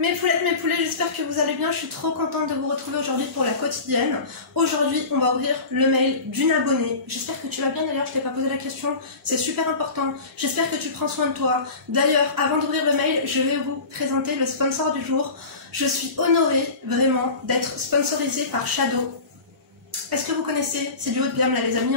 Mes poulettes, mes poulets, j'espère que vous allez bien. Je suis trop contente de vous retrouver aujourd'hui pour la quotidienne. Aujourd'hui, on va ouvrir le mail d'une abonnée. J'espère que tu vas bien d'ailleurs, je t'ai pas posé la question. C'est super important. J'espère que tu prends soin de toi. D'ailleurs, avant d'ouvrir le mail, je vais vous présenter le sponsor du jour. Je suis honorée vraiment d'être sponsorisée par Shadow. Est-ce que vous connaissez? C'est du haut de gamme là les amis,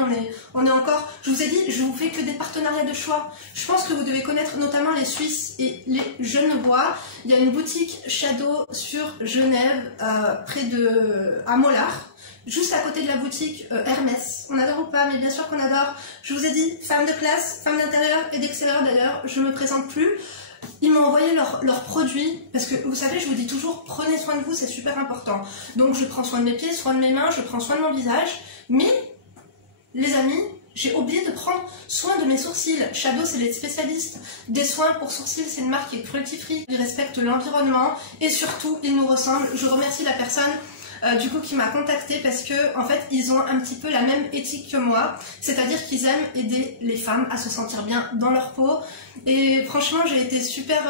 on est encore... Je vous ai dit, je vous fais que des partenariats de choix. Je pense que vous devez connaître notamment les Suisses et les Genevois. Il y a une boutique Shadow sur Genève, à Mollard. Juste à côté de la boutique Hermès. On adore ou pas? Mais bien sûr qu'on adore. Je vous ai dit, femme de classe, femme d'intérieur et d'extérieur d'ailleurs, je me présente plus. Ils m'ont envoyé leurs produits, parce que vous savez, je vous dis toujours, prenez soin de vous, c'est super important. Donc je prends soin de mes pieds, soin de mes mains, je prends soin de mon visage, mais les amis, j'ai oublié de prendre soin de mes sourcils. Shadow, c'est les spécialistes des soins pour sourcils, c'est une marque qui est cruelty free, ils respectent l'environnement et surtout, ils nous ressemblent. Je remercie la personne du coup qui m'a contactée parce que en fait ils ont un petit peu la même éthique que moi, c'est-à-dire qu'ils aiment aider les femmes à se sentir bien dans leur peau et franchement j'ai été super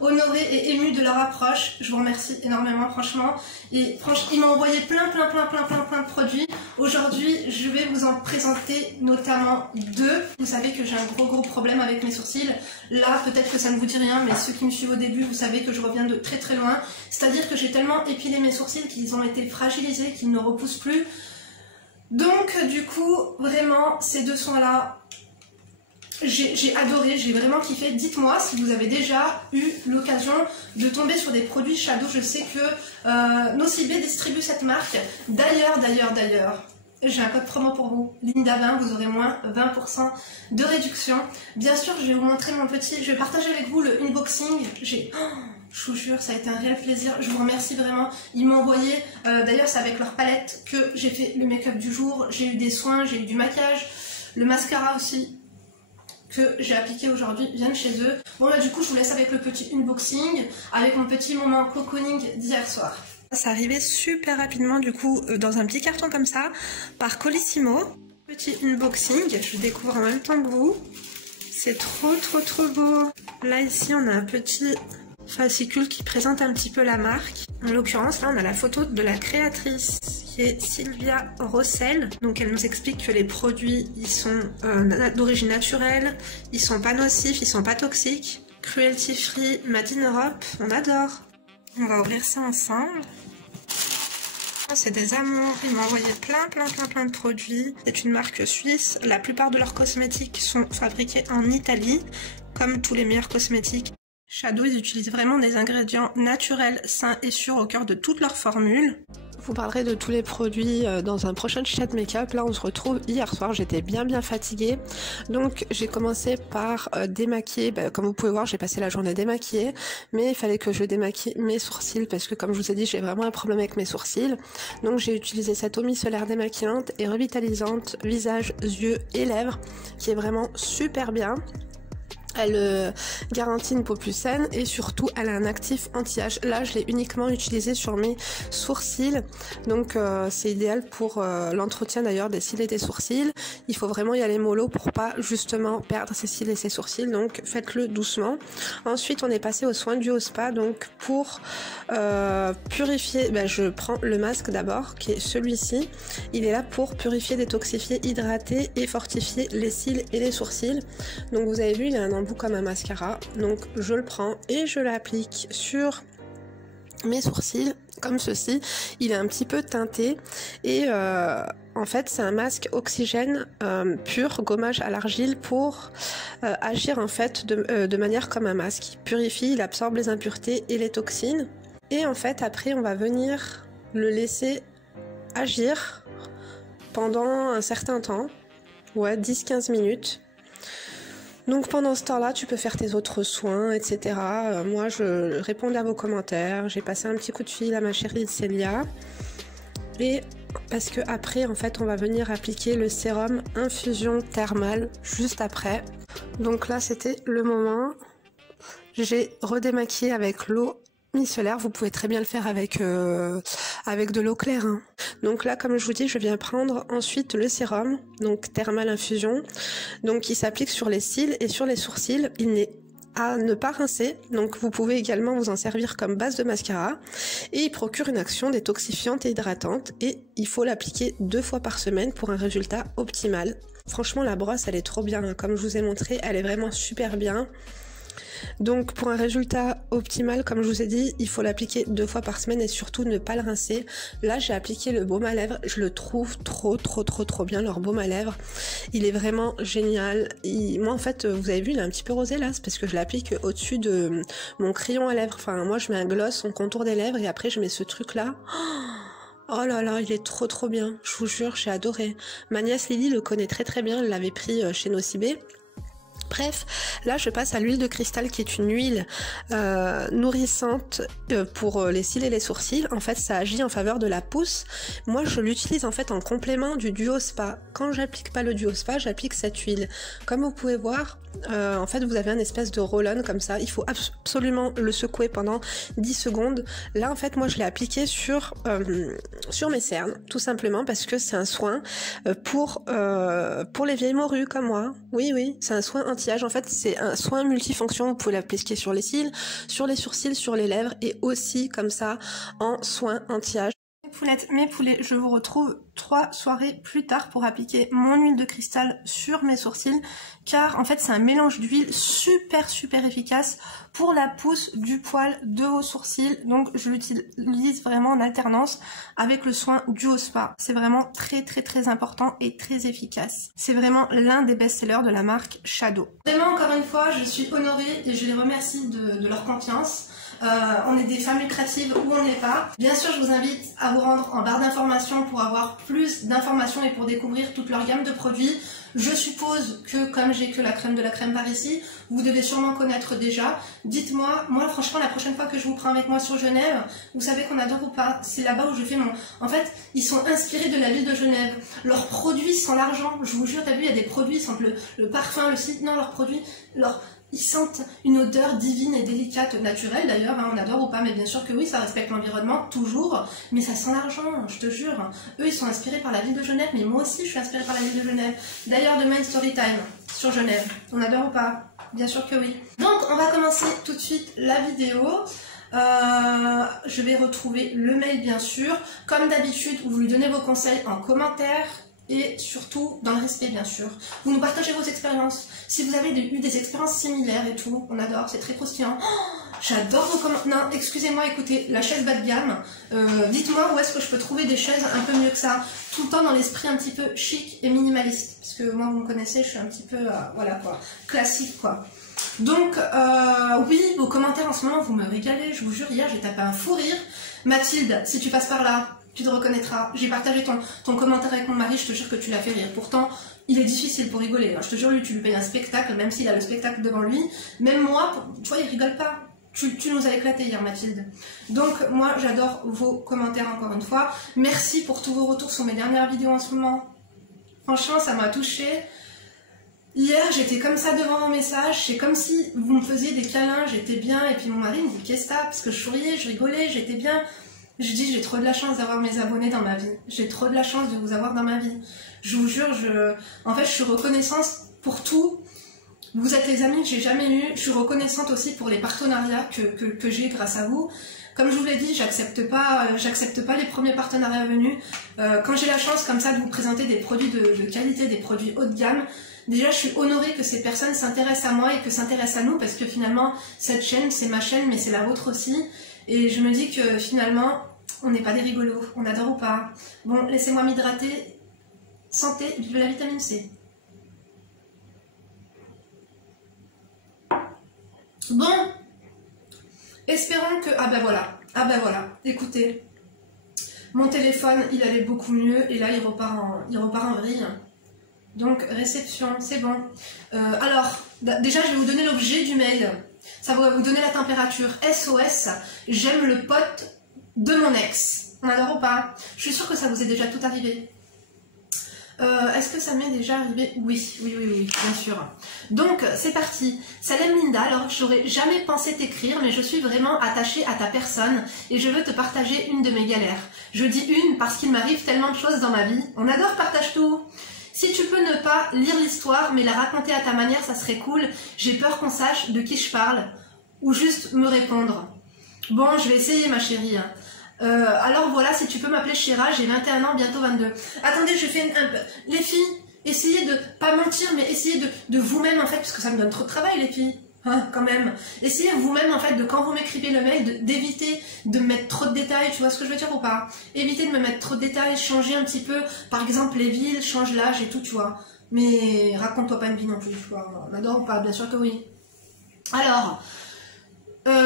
honorée et émue de leur approche. Je vous remercie énormément franchement et franchement ils m'ont envoyé plein de produits. Aujourd'hui je vais vous en présenter notamment deux. Vous savez que j'ai un gros problème avec mes sourcils. Là peut-être que ça ne vous dit rien, mais ceux qui me suivent au début vous savez que je reviens de très loin, c'est-à-dire que j'ai tellement épilé mes sourcils qu'ils ont été fragilisés, qu'ils ne repoussent plus. Donc du coup vraiment ces deux soins là j'ai adoré, j'ai vraiment kiffé. Dites-moi si vous avez déjà eu l'occasion de tomber sur des produits Shadow. Je sais que Nocibé distribue cette marque. D'ailleurs j'ai un code promo pour vous, Linda20, vous aurez moins 20% de réduction. Bien sûr je vais vous montrer mon petit, je vais partager avec vous le unboxing. Je vous jure, ça a été un réel plaisir. Je vous remercie vraiment. Ils m'ont envoyé, d'ailleurs c'est avec leur palette que j'ai fait le make-up du jour. J'ai eu des soins, j'ai eu du maquillage, le mascara aussi que j'ai appliqué aujourd'hui vient de chez eux. Bon là du coup je vous laisse avec le petit unboxing, avec mon petit moment cocooning d'hier soir. Ça arrivait super rapidement du coup dans un petit carton comme ça, par Colissimo. Petit unboxing, je découvre en même temps que vous. C'est trop beau. Là ici on a un petit fascicule qui présente un petit peu la marque. En l'occurrence, là, on a la photo de la créatrice qui est Sylvia Rossel. Donc, elle nous explique que les produits, ils sont d'origine naturelle, ils sont pas nocifs, ils sont pas toxiques. Cruelty free, made in Europe, on adore. On va ouvrir ça ensemble. Oh, c'est des amours, ils m'ont envoyé plein de produits. C'est une marque suisse. La plupart de leurs cosmétiques sont fabriqués en Italie, comme tous les meilleurs cosmétiques. Shadow, ils utilisent vraiment des ingrédients naturels, sains et sûrs au cœur de toutes leurs formules. Je vous parlerai de tous les produits dans un prochain chat make-up. Là, on se retrouve hier soir. J'étais bien fatiguée. Donc, j'ai commencé par démaquiller. Comme vous pouvez voir, j'ai passé la journée démaquillée. Mais il fallait que je démaquille mes sourcils parce que, comme je vous ai dit, j'ai vraiment un problème avec mes sourcils. Donc, j'ai utilisé cette eau micellaire démaquillante et revitalisante visage, yeux et lèvres qui est vraiment super bien. Elle garantit une peau plus saine et surtout elle a un actif anti-âge. Là je l'ai uniquement utilisé sur mes sourcils, donc c'est idéal pour l'entretien d'ailleurs des cils et des sourcils. Il faut vraiment y aller mollo pour pas justement perdre ses cils et ses sourcils, donc faites-le doucement. Ensuite on est passé aux soins du spa, donc pour purifier, je prends le masque d'abord qui est celui-ci. Il est là pour purifier, détoxifier, hydrater et fortifier les cils et les sourcils. Donc vous avez vu, il a un embout comme un mascara, donc je le prends et je l'applique sur mes sourcils comme ceci. Il est un petit peu teinté et en fait c'est un masque oxygène pur, gommage à l'argile pour agir en fait de manière comme un masque. Il purifie, il absorbe les impuretés et les toxines et en fait après on va venir le laisser agir pendant un certain temps, 10-15 minutes. Donc pendant ce temps-là, tu peux faire tes autres soins, etc. Moi, je répondais à vos commentaires. J'ai passé un petit coup de fil à ma chérie Célia. Et parce que après, en fait, on va venir appliquer le sérum infusion thermale juste après. Donc là, c'était le moment. J'ai redémaquillé avec l'eau micellaire. Vous pouvez très bien le faire avec de l'eau claire, hein. Donc là, comme je vous dis, je viens prendre ensuite le sérum, donc thermal infusion. Donc il s'applique sur les cils et sur les sourcils. Il n'est à ne pas rincer, donc vous pouvez également vous en servir comme base de mascara, et il procure une action détoxifiante et hydratante, et il faut l'appliquer 2 fois par semaine pour un résultat optimal. Franchement la brosse elle est trop bien, comme je vous ai montré, elle est vraiment super bien. Donc pour un résultat optimal, comme je vous ai dit, il faut l'appliquer 2 fois par semaine et surtout ne pas le rincer. Là j'ai appliqué le baume à lèvres, je le trouve trop bien, leur baume à lèvres. Il est vraiment génial. Moi en fait, vous avez vu, il est un petit peu rosé là, c'est parce que je l'applique au-dessus de mon crayon à lèvres. Enfin moi je mets un gloss en contour des lèvres et après je mets ce truc là. Oh là là, il est trop bien, je vous jure, j'ai adoré. Ma nièce Lily le connaît très bien, elle l'avait pris chez Nocibé. Bref, là je passe à l'huile de cristal qui est une huile nourrissante pour les cils et les sourcils. En fait ça agit en faveur de la pousse. Moi je l'utilise en fait en complément du Duo Spa. Quand j'applique pas le Duo Spa, j'applique cette huile. Comme vous pouvez voir, en fait vous avez un espèce de roll-on comme ça. Il faut absolument le secouer pendant 10 secondes. Là en fait moi je l'ai appliqué sur mes cernes, tout simplement parce que c'est un soin pour les vieilles morues comme moi. Oui, c'est un soin anti-âge. En fait, c'est un soin multifonction. Vous pouvez l'appliquer sur les cils, sur les sourcils, sur les lèvres et aussi comme ça en soin anti-âge. Mes poulettes, mes poulets, je vous retrouve 3 soirées plus tard pour appliquer mon huile de cristal sur mes sourcils, car en fait c'est un mélange d'huile super efficace pour la pousse du poil de vos sourcils. Donc je l'utilise vraiment en alternance avec le soin Duo Spa. C'est vraiment très important et très efficace. C'est vraiment l'un des best-sellers de la marque Shadow. Vraiment encore une fois, je suis honorée et je les remercie de leur confiance. On est des femmes lucratives ou on n'est pas. Bien sûr, je vous invite à vous rendre en barre d'informations pour avoir plus d'informations et pour découvrir toute leur gamme de produits. Je suppose que comme j'ai que la crème de la crème par ici, vous devez sûrement connaître déjà. Dites-moi, moi franchement la prochaine fois que je vous prends avec moi sur Genève, vous savez qu'on adore ou pas, c'est là-bas où je fais mon... En fait, ils sont inspirés de la ville de Genève. Leurs produits sans l'argent, je vous jure, t'as vu, il y a des produits, ils sentent le parfum, le site, non, leurs produits, ils sentent une odeur divine et délicate, naturelle d'ailleurs, hein, on adore ou pas, mais bien sûr que oui, ça respecte l'environnement, toujours, mais ça sent l'argent, je te jure. Eux, ils sont inspirés par la ville de Genève, mais moi aussi, je suis inspirée par la ville de Genève. D'ailleurs, demain, story time sur Genève. On adore ou pas? Bien sûr que oui. Donc, on va commencer tout de suite la vidéo. Je vais retrouver le mail, bien sûr. Comme d'habitude, vous lui donnez vos conseils en commentaire. Et surtout, dans le respect, bien sûr. Vous nous partagez vos expériences. Si vous avez eu des expériences similaires et tout, on adore, c'est très croustillant. Oh, j'adore vos commentaires. Non, excusez-moi, écoutez, la chaise bas de gamme. Dites-moi où est-ce que je peux trouver des chaises un peu mieux que ça. Tout le temps dans l'esprit un petit peu chic et minimaliste. Parce que moi, vous me connaissez, je suis un petit peu, voilà quoi, classique quoi. Donc, oui, vos commentaires en ce moment, vous me régalez. Je vous jure, hier, j'ai tapé un fou rire. Mathilde, si tu passes par là, tu te reconnaîtras. J'ai partagé ton commentaire avec mon mari, je te jure que tu l'as fait rire. Pourtant, il est difficile pour rigoler. Je te jure, lui, tu lui payes un spectacle, même s'il a le spectacle devant lui. Même moi, tu vois, il rigole pas. Tu nous as éclaté hier, Mathilde. Donc, moi, j'adore vos commentaires encore une fois. Merci pour tous vos retours sur mes dernières vidéos en ce moment. Franchement, ça m'a touchée. Hier, j'étais comme ça devant mon message. C'est comme si vous me faisiez des câlins, j'étais bien. Et puis mon mari me dit, qu'est-ce que t'as? Parce que je souriais, je rigolais, j'étais bien. Je dis, j'ai trop de la chance d'avoir mes abonnés dans ma vie. J'ai trop de la chance de vous avoir dans ma vie. Je vous jure, en fait, je suis reconnaissante pour tout. Vous êtes les amis que j'ai jamais eus. Je suis reconnaissante aussi pour les partenariats que j'ai grâce à vous. Comme je vous l'ai dit, j'accepte pas les premiers partenariats venus. Quand j'ai la chance comme ça de vous présenter des produits de qualité, des produits haut de gamme, déjà je suis honorée que ces personnes s'intéressent à moi et que s'intéressent à nous, parce que finalement, cette chaîne, c'est ma chaîne, mais c'est la vôtre aussi. Et je me dis que finalement, on n'est pas des rigolos, on adore ou pas. Bon, laissez-moi m'hydrater. Santé, vive la vitamine C. Bon, espérons que... Ah ben voilà, écoutez. Mon téléphone, il allait beaucoup mieux et là, il repart en vrille. Donc, réception, c'est bon. Alors, déjà, je vais vous donner l'objet du mail. Ça va vous donner la température. SOS, j'aime le pote de mon ex. On adore ou pas? Je suis sûre que ça vous est déjà tout arrivé. Est-ce que ça m'est déjà arrivé? Oui, bien sûr. Donc, c'est parti. Salam Linda, alors j'aurais jamais pensé t'écrire, mais je suis vraiment attachée à ta personne et je veux te partager une de mes galères. Je dis une parce qu'il m'arrive tellement de choses dans ma vie. On adore partage tout. Si tu peux ne pas lire l'histoire, mais la raconter à ta manière, ça serait cool. J'ai peur qu'on sache de qui je parle, ou juste me répondre. Bon, je vais essayer, ma chérie. Alors voilà, si tu peux m'appeler Chéra, j'ai 21 ans, bientôt 22. Attendez, je fais les filles, essayez de pas mentir, mais essayez de vous-même, en fait, parce que ça me donne trop de travail, les filles. Hein, quand même. Essayez vous-même, en fait, de quand vous m'écrivez le mail, d'éviter de me mettre trop de détails, tu vois ce que je veux dire ou pas? Évitez de me mettre trop de détails, changer un petit peu, par exemple, les villes, change l'âge et tout, tu vois. Mais raconte-toi pas une vie non plus, tu vois. On adore ou pas? Bien sûr que oui. Alors,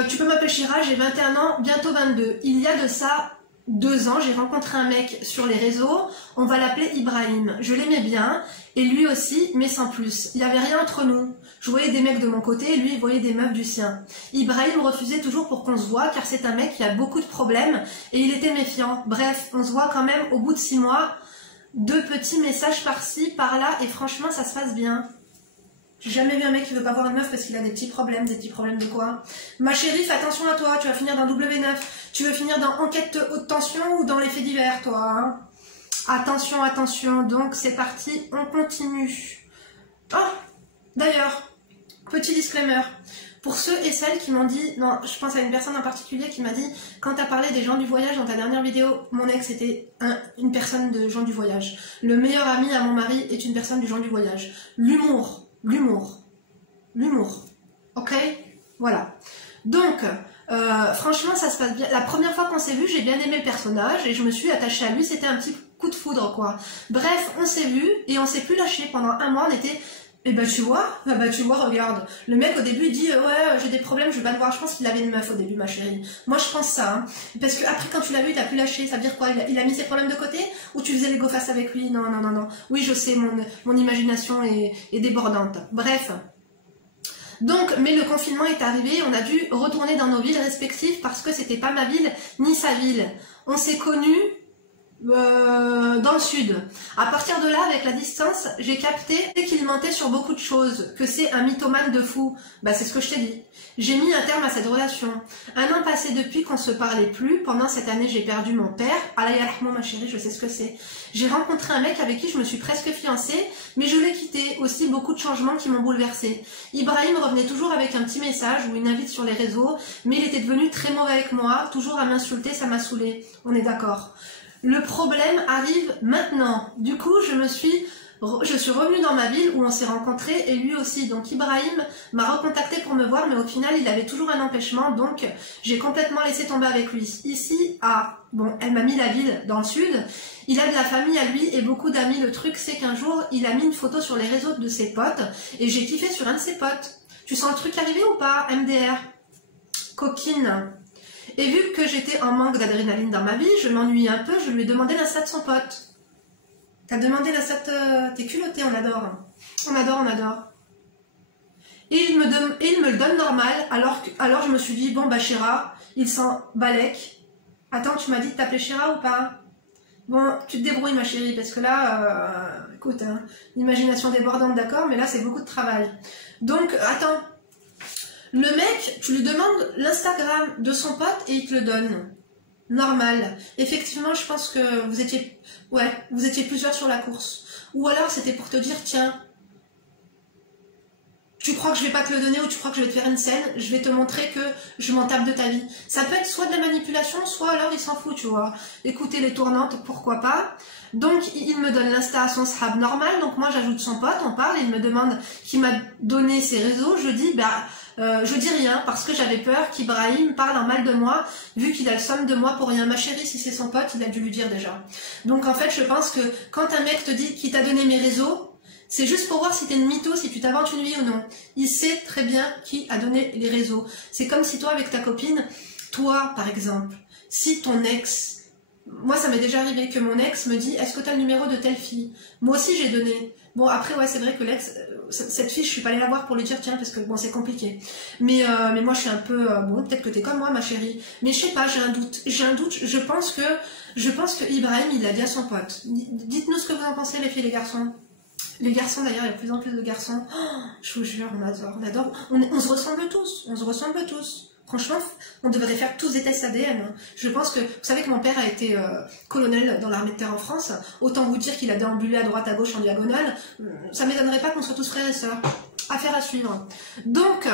tu peux m'appeler Chira, j'ai 21 ans, bientôt 22. Il y a de ça 2 ans, j'ai rencontré un mec sur les réseaux, on va l'appeler Ibrahim. Je l'aimais bien, et lui aussi, mais sans plus. Il n'y avait rien entre nous. Je voyais des mecs de mon côté, et lui, il voyait des meufs du sien. Ibrahim refusait toujours pour qu'on se voit, car c'est un mec qui a beaucoup de problèmes, et il était méfiant. Bref, on se voit quand même au bout de 6 mois, 2 petits messages par-ci, par-là, et franchement, ça se passe bien. J'ai jamais vu un mec qui veut pas voir une meuf parce qu'il a des petits problèmes de quoi? Ma chérie, fais attention à toi, tu vas finir dans W9. Tu veux finir dans enquête haute tension ou dans les faits divers, toi, hein? Attention, attention, donc c'est parti, on continue. Oh, d'ailleurs, petit disclaimer. Pour ceux et celles qui m'ont dit, non, je pense à une personne en particulier qui m'a dit, quand tu as parlé des gens du voyage dans ta dernière vidéo, mon ex était une personne de gens du voyage. Le meilleur ami à mon mari est une personne du gens du voyage. L'humour. L'humour, ok? Voilà. Donc, franchement, ça se passe bien. La première fois qu'on s'est vu, j'ai bien aimé le personnage et je me suis attachée à lui. C'était un petit coup de foudre, quoi. Bref, on s'est vu et on s'est plus lâché. Pendant un mois, on était... Eh ben tu vois, regarde. Le mec au début il dit ouais j'ai des problèmes, je vais pas te voir. Je pense qu'il avait une meuf au début, ma chérie. Moi je pense ça, hein. Parce que après quand tu l'as vu, t'as plus lâché. Ça veut dire quoi? Il a mis ses problèmes de côté ou tu faisais les go face avec lui? Non. Oui je sais, mon imagination est débordante. Bref. Donc, mais le confinement est arrivé, on a dû retourner dans nos villes respectives parce que c'était pas ma ville ni sa ville. On s'est connus dans le sud. À partir de là, avec la distance, j'ai capté qu'il mentait sur beaucoup de choses, que c'est un mythomane de fou. Bah, c'est ce que je t'ai dit. J'ai mis un terme à cette relation. 1 an passé depuis qu'on se parlait plus. Pendant cette année, j'ai perdu mon père. Allah yarhamou, ma chérie, je sais ce que c'est. J'ai rencontré un mec avec qui je me suis presque fiancée, mais je l'ai quitté. Aussi, beaucoup de changements qui m'ont bouleversée. Ibrahim revenait toujours avec un petit message ou une invite sur les réseaux, mais il était devenu très mauvais avec moi, toujours à m'insulter, ça m'a saoulée. On est d'accord. Le problème arrive maintenant. Du coup, je suis revenue dans ma ville où on s'est rencontrés et lui aussi. Donc Ibrahim m'a recontacté pour me voir, mais au final, il avait toujours un empêchement. Donc, j'ai complètement laissé tomber avec lui. Ici, elle m'a mis la ville dans le sud. Il a de la famille à lui et beaucoup d'amis. Le truc, c'est qu'un jour, il a mis une photo sur les réseaux de ses potes et j'ai kiffé sur un de ses potes. Tu sens le truc arriver ou pas, MDR? Coquine. Et vu que j'étais en manque d'adrénaline dans ma vie, je m'ennuyais un peu, je lui ai demandé l'insta de son pote. T'as demandé l'insta de... T'es culotté, on adore. On adore. Et il me le donne normal, alors je me suis dit, bon bah Chéra, il sent balèque. Attends, tu m'as dit de t'appeler Chéra ou pas? Bon, tu te débrouilles ma chérie, parce que là, écoute, hein, l'imagination débordante, d'accord, mais là c'est beaucoup de travail. Donc, attends. Le mec, tu lui demandes l'Instagram de son pote et il te le donne. Normal. Effectivement, je pense que vous étiez plusieurs sur la course. Ou alors c'était pour te dire, tiens, tu crois que je vais pas te le donner ou tu crois que je vais te faire une scène, je vais te montrer que je m'en tape de ta vie. Ça peut être soit de la manipulation, soit alors il s'en fout, tu vois. Écoutez les tournantes, pourquoi pas. Donc il me donne l'insta à son sahab normal, donc moi j'ajoute son pote, on parle, il me demande qui m'a donné ses réseaux, je dis je dis rien parce que j'avais peur qu'Ibrahim parle en mal de moi, vu qu'il a le somme de moi pour rien. Ma chérie, si c'est son pote, il a dû lui dire déjà. Donc en fait, je pense que quand un mec te dit qu'il t'a donné mes réseaux, c'est juste pour voir si t'es une mytho, si tu t'inventes une vie ou non. Il sait très bien qui a donné les réseaux. C'est comme si toi, avec ta copine, toi par exemple, si ton ex... Moi, ça m'est déjà arrivé que mon ex me dit « Est-ce que tu as le numéro de telle fille ?» Moi aussi, j'ai donné. Bon, après, ouais, c'est vrai que l'ex, cette fille, je suis pas allée la voir pour lui dire « Tiens, parce que bon, c'est compliqué. » Mais moi, je suis un peu... bon, peut-être que t'es comme moi, ma chérie. Mais je sais pas, j'ai un doute. Je pense que Ibrahim, il l'a dit à son pote. Dites-nous ce que vous en pensez, les filles et les garçons. Les garçons, d'ailleurs, il y a de plus en plus de garçons. Oh, je vous jure, on adore. On se ressemble tous. Franchement, on devrait faire tous des tests ADN. Je pense que, vous savez que mon père a été colonel dans l'armée de terre en France. Autant vous dire qu'il a déambulé à droite, à gauche, en diagonale. Ça m'étonnerait pas qu'on soit tous frères et sœurs. Affaire à suivre. Donc,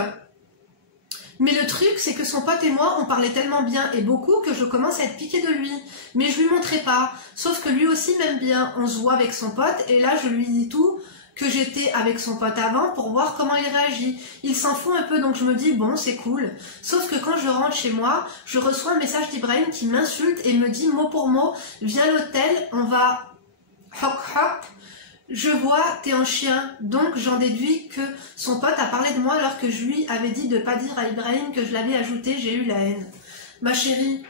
mais le truc, c'est que son pote et moi, on parlait tellement bien et beaucoup que je commence à être piquée de lui. Mais je lui montrais pas. Sauf que lui aussi m'aime bien. On se voit avec son pote et là, je lui dis tout, que j'étais avec son pote avant pour voir comment il réagit. Il s'en fout un peu, donc je me dis, bon, c'est cool. Sauf que quand je rentre chez moi, je reçois un message d'Ibrahim qui m'insulte et me dit mot pour mot, viens à l'hôtel, on va hop hop. Je vois, t'es un chien, donc j'en déduis que son pote a parlé de moi alors que je lui avais dit de pas dire à Ibrahim que je l'avais ajouté, j'ai eu la haine. Ma chérie,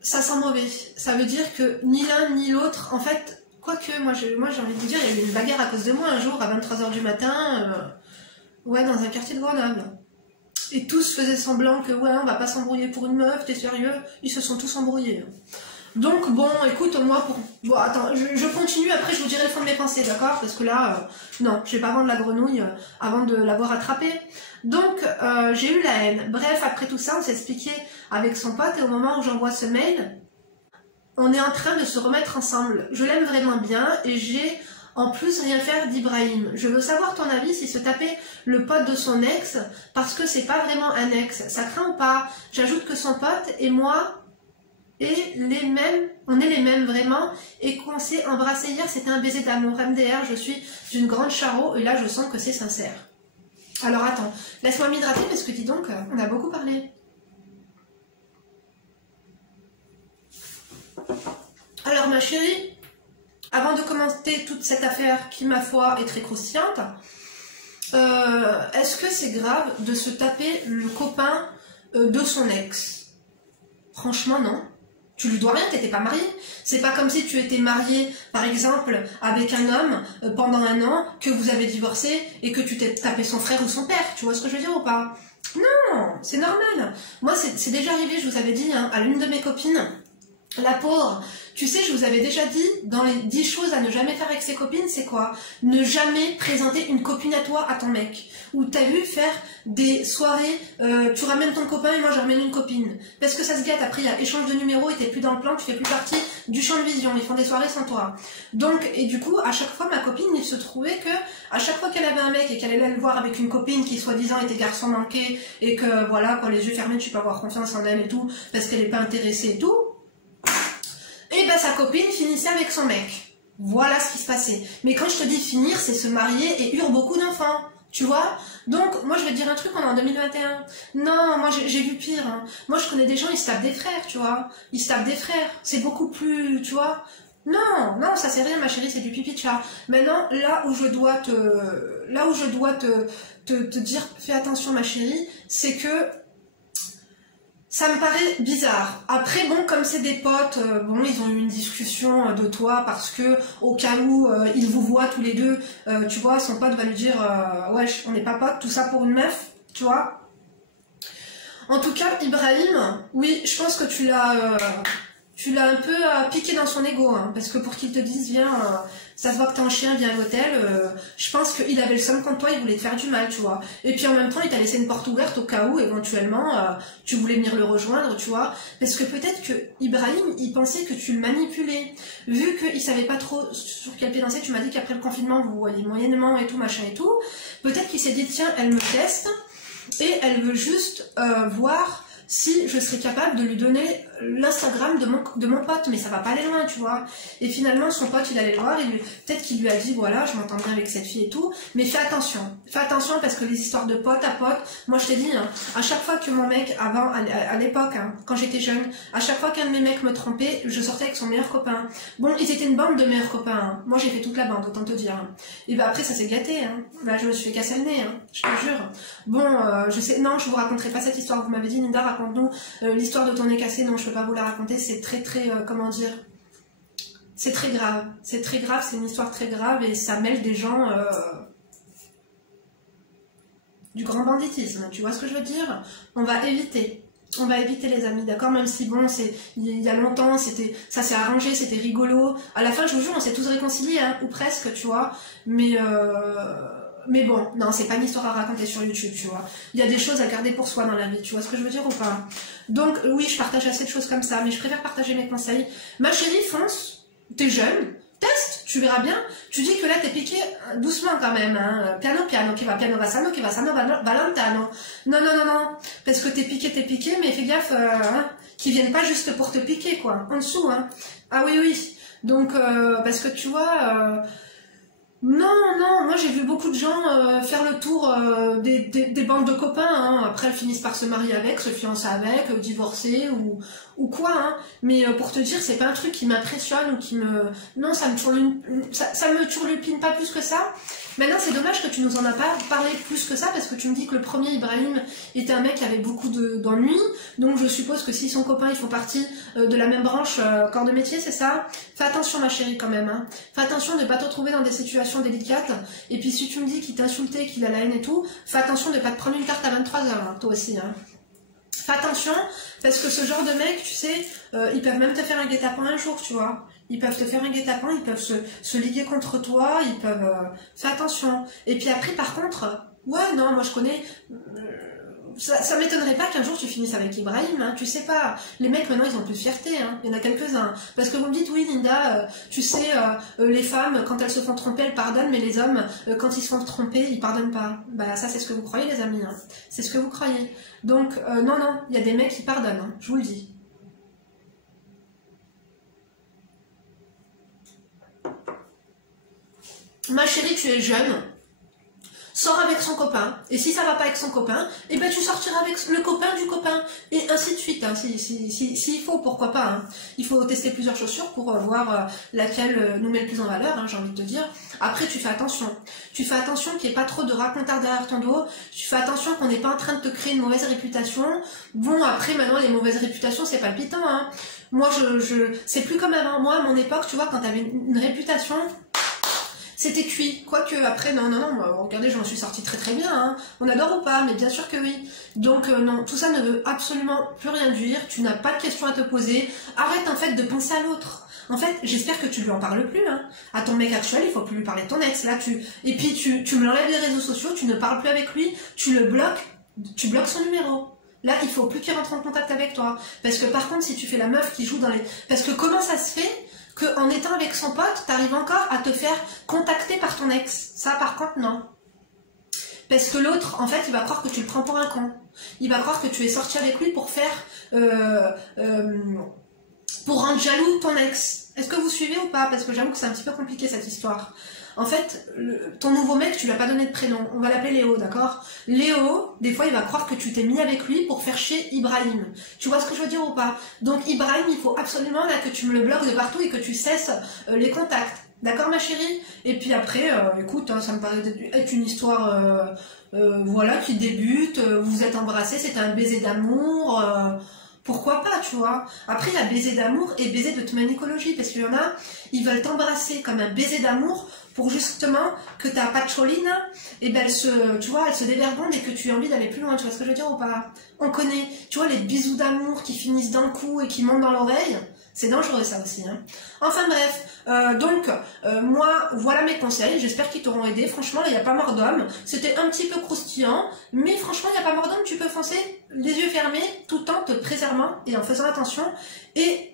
ça sent mauvais. Ça veut dire que ni l'un ni l'autre, en fait, quoique, moi j'ai envie de vous dire, il y a eu une bagarre à cause de moi un jour à 23 h du matin, ouais, dans un quartier de Grenoble. Et tous faisaient semblant que, ouais, on va pas s'embrouiller pour une meuf, t'es sérieux? Ils se sont tous embrouillés. Donc bon, écoute, moi pour... Bon, attends, je continue, après je vous dirai le fond de mes pensées, d'accord? Parce que là, non, je vais pas vendre la grenouille avant de l'avoir attrapée. Donc, j'ai eu la haine. Bref, après tout ça, on s'est expliqué avec son pote, et au moment où j'envoie ce mail, on est en train de se remettre ensemble. Je l'aime vraiment bien, et j'ai en plus rien faire d'Ibrahim. Je veux savoir ton avis si se taper le pote de son ex, parce que c'est pas vraiment un ex. Ça craint ou pas? J'ajoute que son pote et moi... Et les mêmes, on est les mêmes vraiment, et qu'on s'est embrassé hier, c'était un baiser d'amour. MDR, je suis d'une grande charo, et là je sens que c'est sincère. Alors attends, laisse-moi m'hydrater parce que dis donc, on a beaucoup parlé. Alors ma chérie, avant de commenter toute cette affaire qui, ma foi, est très croustillante, est-ce que c'est grave de se taper le copain de son ex? Franchement non. Tu lui dois rien, t'étais pas marié. C'est pas comme si tu étais marié, par exemple, avec un homme pendant 1 an, que vous avez divorcé et que tu t'es tapé son frère ou son père. Tu vois ce que je veux dire ou pas? Non, c'est normal. Moi, c'est déjà arrivé, je vous avais dit, hein, à l'une de mes copines, la pauvre. Tu sais, je vous avais déjà dit, dans les 10 choses à ne jamais faire avec ses copines, c'est quoi? Ne jamais présenter une copine à toi, à ton mec. Ou t'as vu faire des soirées, tu ramènes ton copain et moi je ramène une copine. Parce que ça se gâte, après il y a échange de numéros et t'es plus dans le plan, tu fais plus partie du champ de vision, ils font des soirées sans toi. Donc, et du coup, à chaque fois, ma copine, il se trouvait que, à chaque fois qu'elle avait un mec et qu'elle allait le voir avec une copine qui soi-disant était garçon manqué et que voilà, quand les yeux fermés, tu peux avoir confiance en elle et tout, parce qu'elle est pas intéressée et tout, et ben sa copine finissait avec son mec. Voilà ce qui se passait. Mais quand je te dis finir, c'est se marier et eurent beaucoup d'enfants. Tu vois? Donc, moi je vais te dire un truc, on est en 2021. Non, moi j'ai vu pire. Hein. Moi je connais des gens, ils se tapent des frères, tu vois. Ils se tapent des frères. C'est beaucoup plus, tu vois. Non, non, ça c'est rien ma chérie, c'est du pipi de chat. Maintenant, là où je dois te dire, fais attention ma chérie, c'est que ça me paraît bizarre. Après, bon, comme c'est des potes, bon, ils ont eu une discussion de toi parce que, au cas où ils vous voient tous les deux, tu vois, son pote va lui dire ouais, on n'est pas potes, tout ça pour une meuf, tu vois. En tout cas, Ibrahim, oui, je pense que tu l'as un peu piqué dans son ego, hein, parce que pour qu'il te dise, viens, ça se voit que t'es un chien, viens à l'hôtel, je pense qu'il avait le seum contre toi, il voulait te faire du mal, tu vois. Et puis en même temps, il t'a laissé une porte ouverte au cas où, éventuellement, tu voulais venir le rejoindre, tu vois. Parce que peut-être que Ibrahim, il pensait que tu le manipulais. Vu qu'il savait pas trop sur quel pied danser, tu m'as dit qu'après le confinement, vous voyez moyennement et tout, machin et tout. Peut-être qu'il s'est dit, tiens, elle me teste, et elle veut juste voir si je serais capable de lui donner l'Instagram de mon pote, mais ça va pas aller loin, tu vois. Et finalement, son pote, il allait le voir, peut-être qu'il lui a dit, voilà, je m'entends bien avec cette fille et tout, mais fais attention parce que les histoires de pote à pote, moi je t'ai dit, hein, à chaque fois que mon mec, avant, à l'époque, hein, quand j'étais jeune, à chaque fois qu'un de mes mecs me trompait, je sortais avec son meilleur copain. Bon, ils étaient une bande de meilleurs copains, hein. Moi j'ai fait toute la bande, autant te dire. Hein. Et ben après, ça s'est gâté, hein. Là, je me suis fait casser le nez, hein, je te jure. Bon, je sais, non, je vous raconterai pas cette histoire, vous m'avez dit, Linda, raconte-nous l'histoire de ton nez cassé, non, je peux pas vous la raconter, c'est très, comment dire, c'est très grave, c'est une histoire très grave et ça mêle des gens du grand banditisme, tu vois ce que je veux dire? On va éviter les amis, d'accord? Même si bon, il y a longtemps, ça s'est arrangé, c'était rigolo, à la fin je vous jure, on s'est tous réconciliés, hein, ou presque, tu vois, mais Mais bon, non, c'est pas une histoire à raconter sur YouTube, tu vois. Il y a des choses à garder pour soi dans la vie, tu vois ce que je veux dire ou pas? Donc oui, je partage assez de choses comme ça, mais je préfère partager mes conseils. Ma chérie, fonce, t'es jeune, teste, tu verras bien. Tu dis que là, t'es piqué doucement quand même, hein. Piano, piano, qui va piano, va sano, va lontano. Non, non, non, non, parce que t'es piqué, mais fais gaffe, hein, qu'ils viennent pas juste pour te piquer, quoi, en dessous, hein. Ah oui, oui, donc, parce que tu vois... Non, non, moi j'ai vu beaucoup de gens faire le tour des bandes de copains, hein. Après elles finissent par se marier avec, se fiancer avec, divorcer ou quoi, hein. Mais pour te dire, c'est pas un truc qui m'impressionne ou qui me... Non, ça me turlupine pas plus que ça. Maintenant, c'est dommage que tu nous en as pas parlé plus que ça, parce que tu me dis que le premier Ibrahim était un mec qui avait beaucoup d'ennuis, donc je suppose que si son copain, ils font partie de la même branche corps de métier, c'est ça? Fais attention ma chérie quand même, hein. Fais attention de ne pas te retrouver dans des situations délicates, et puis si tu me dis qu'il t'insultait, qu'il a la haine et tout, fais attention de ne pas te prendre une tarte à 23h, hein, toi aussi, hein. Fais attention, parce que ce genre de mec, tu sais, ils peuvent même te faire un guet-apens un jour, tu vois. Ils peuvent te faire un guet-apens, ils peuvent se liguer contre toi, ils peuvent... Fais attention. Et puis après, par contre, ouais, non, moi je connais... ça m'étonnerait pas qu'un jour tu finisses avec Ibrahim, hein, tu sais pas. Les mecs maintenant ils ont plus de fierté, hein. Il y en a quelques-uns. Parce que vous me dites, oui Linda, tu sais, les femmes quand elles se font tromper elles pardonnent, mais les hommes quand ils se font tromper ils pardonnent pas. Bah ça c'est ce que vous croyez les amis, hein. C'est ce que vous croyez. Donc non, non, il y a des mecs qui pardonnent, hein, je vous le dis. Ma chérie, tu es jeune. Sors avec son copain, et si ça va pas avec son copain, eh ben tu sortiras avec le copain du copain, et ainsi de suite, hein, s'il faut, pourquoi pas, hein. Il faut tester plusieurs chaussures pour voir laquelle nous met le plus en valeur, hein, j'ai envie de te dire. Après tu fais attention qu'il n'y ait pas trop de racontard derrière ton dos, tu fais attention qu'on n'est pas en train de te créer une mauvaise réputation. Bon après maintenant les mauvaises réputations c'est palpitant, hein. Moi c'est plus comme avant, moi à mon époque tu vois quand t'avais une réputation... C'était cuit, quoique après, non, non, non, bah, regardez, j'en suis sortie très très bien, hein. On adore ou pas, mais bien sûr que oui. Donc non, tout ça ne veut absolument plus rien dire, tu n'as pas de questions à te poser, arrête en fait de penser à l'autre. En fait, j'espère que tu lui en parles plus, hein. À ton mec actuel, il faut plus lui parler de ton ex, là, et puis tu me l'enlèves des réseaux sociaux, tu ne parles plus avec lui, tu le bloques, tu bloques son numéro. Là, il faut plus qu'il rentre en contact avec toi. Parce que par contre, si tu fais la meuf qui joue dans les... Parce que comment ça se fait qu'en étant avec son pote, t'arrives encore à te faire contacter par ton ex? Ça, par contre, non. Parce que l'autre, en fait, il va croire que tu le prends pour un con. Il va croire que tu es sorti avec lui pour faire... pour rendre jaloux ton ex. Est-ce que vous suivez ou pas? Parce que j'avoue que c'est un petit peu compliqué, cette histoire. En fait, ton nouveau mec, tu lui as pas donné de prénom. On va l'appeler Léo, d'accord? Léo, des fois, il va croire que tu t'es mis avec lui pour faire chier Ibrahim. Tu vois ce que je veux dire ou pas? Donc, Ibrahim, il faut absolument là que tu me le bloques de partout et que tu cesses les contacts. D'accord, ma chérie? Et puis après, écoute, hein, ça me paraît être une histoire, voilà, qui débute. Vous êtes embrassés, c'est un baiser d'amour... pourquoi pas, tu vois? Après, il y a baiser d'amour et baiser de tomanicologie, parce qu'il y en a, ils veulent t'embrasser comme un baiser d'amour pour justement que ta patcholine, et ben tu vois, elle se dévergonde et que tu aies envie d'aller plus loin, tu vois ce que je veux dire ou pas? On connaît, tu vois, les bisous d'amour qui finissent d'un coup et qui montent dans l'oreille, c'est dangereux ça aussi, hein. Enfin bref, donc moi voilà mes conseils, j'espère qu'ils t'auront aidé. Franchement là il n'y a pas mort d'homme, c'était un petit peu croustillant, mais franchement il n'y a pas mort d'homme, tu peux foncer les yeux fermés tout en te préservant et en faisant attention et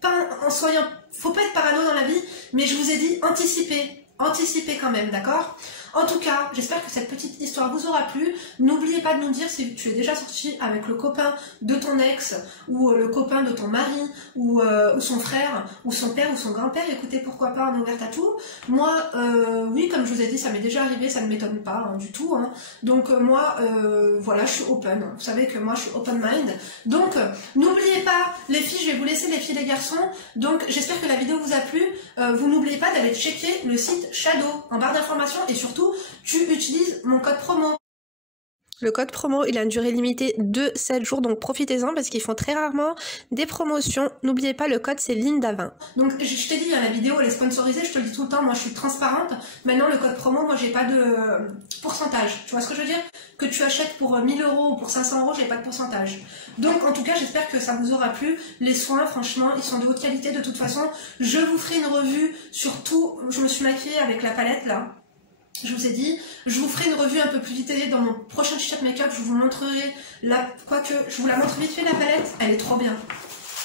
pas en soyant, faut pas être parano dans la vie, mais je vous ai dit anticipez quand même, d'accord? En tout cas, j'espère que cette petite histoire vous aura plu. N'oubliez pas de nous dire si tu es déjà sorti avec le copain de ton ex, ou le copain de ton mari, ou son frère, ou son père, ou son grand-père. Écoutez, pourquoi pas, on est ouverte à tout. Moi, oui, comme je vous ai dit, ça m'est déjà arrivé, ça ne m'étonne pas, hein, du tout, hein. Donc moi, voilà, je suis open. Vous savez que moi, je suis open mind. Donc, n'oubliez pas, les filles, je vais vous laisser les filles et les garçons. Donc, j'espère que la vidéo vous a plu. Vous n'oubliez pas d'aller checker le site Shadow en barre d'informations et surtout, tu utilises mon code promo. Le code promo, il a une durée limitée de 7 jours, donc profitez-en parce qu'ils font très rarement des promotions. N'oubliez pas, le code c'est Linda20. Donc je t'ai dit, la vidéo elle est sponsorisée, je te le dis tout le temps, moi je suis transparente. Maintenant le code promo, moi j'ai pas de pourcentage. Tu vois ce que je veux dire? Que tu achètes pour 1000 € ou pour 500 €, j'ai pas de pourcentage. Donc en tout cas, j'espère que ça vous aura plu. Les soins, franchement, ils sont de haute qualité de toute façon. Je vous ferai une revue sur tout. Je me suis maquillée avec la palette là. Je vous ai dit, je vous ferai une revue un peu plus détaillée dans mon prochain t-shirt make-up. Je vous montrerai, quoique je vous la montre vite fait la palette, elle est trop bien.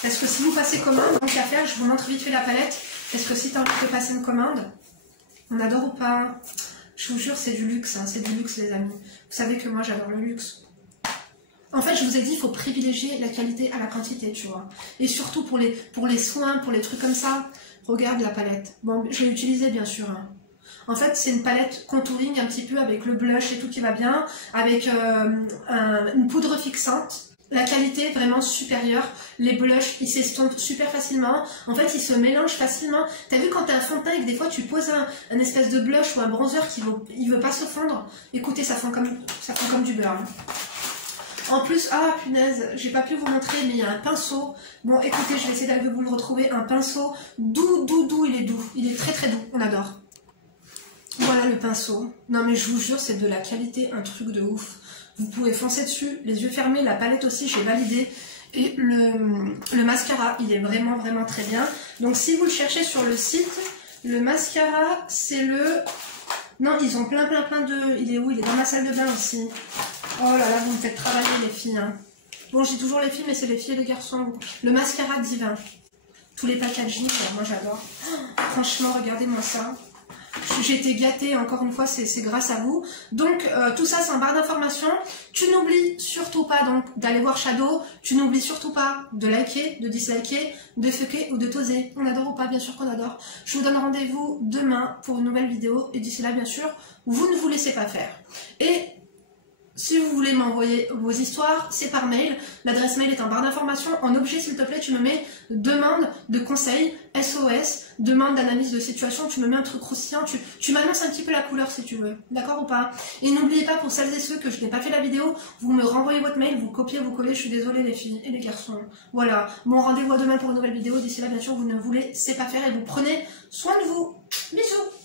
Parce que si vous passez commande, donc à faire, je vous montre vite fait la palette. Parce que si tu as envie de passer une commande, on adore ou pas? Je vous jure, c'est du luxe, hein, c'est du luxe les amis. Vous savez que moi j'adore le luxe. En fait, je vous ai dit, il faut privilégier la qualité à la quantité, tu vois. Et surtout pour les soins, pour les trucs comme ça. Regarde la palette. Bon, je l'ai utilisée bien sûr, hein. En fait, c'est une palette contouring un petit peu avec le blush et tout qui va bien, avec une poudre fixante. La qualité est vraiment supérieure. Les blushs, ils s'estompent super facilement. En fait, ils se mélangent facilement. T'as vu quand t'as un fond de teint et que des fois tu poses un espèce de blush ou un bronzer il veut pas se fondre? Écoutez, ça fond comme du beurre. En plus, ah punaise, j'ai pas pu vous montrer, mais il y a un pinceau. Bon, écoutez, je vais essayer d'aller vous le retrouver. Un pinceau doux, il est doux. Il est très très doux, on adore. Voilà le pinceau. Non mais je vous jure, c'est de la qualité, un truc de ouf. Vous pouvez foncer dessus, les yeux fermés, la palette aussi, j'ai validé. Et le mascara, il est vraiment vraiment très bien. Donc si vous le cherchez sur le site, le mascara, c'est le... Non, ils ont plein de... Il est où? Il est dans ma salle de bain aussi. Oh là là, vous me faites travailler les filles, hein. Bon, j'ai toujours les filles, mais c'est les filles et les garçons. Le mascara divin. Tous les packaging, moi j'adore. Franchement, regardez-moi ça. J'ai été gâtée, encore une fois, c'est grâce à vous. Donc, tout ça, c'est en barre d'informations. Tu n'oublies surtout pas donc d'aller voir Shadow. Tu n'oublies surtout pas de liker, de disliker, de fucker ou de toser. On adore ou pas? Bien sûr qu'on adore. Je vous donne rendez-vous demain pour une nouvelle vidéo. Et d'ici là, bien sûr, vous ne vous laissez pas faire. Et... si vous voulez m'envoyer vos histoires, c'est par mail. L'adresse mail est en barre d'informations. En objet, s'il te plaît, tu me mets demande de conseil, SOS, demande d'analyse de situation. Tu me mets un truc croustillant. Tu m'annonces un petit peu la couleur si tu veux. D'accord ou pas? Et n'oubliez pas, pour celles et ceux que je n'ai pas fait la vidéo, vous me renvoyez votre mail, vous copiez, vous collez. Je suis désolée les filles et les garçons. Voilà. Bon, rendez-vous à demain pour une nouvelle vidéo. D'ici là, bien sûr, vous ne vous laissez pas faire et vous prenez soin de vous. Bisous.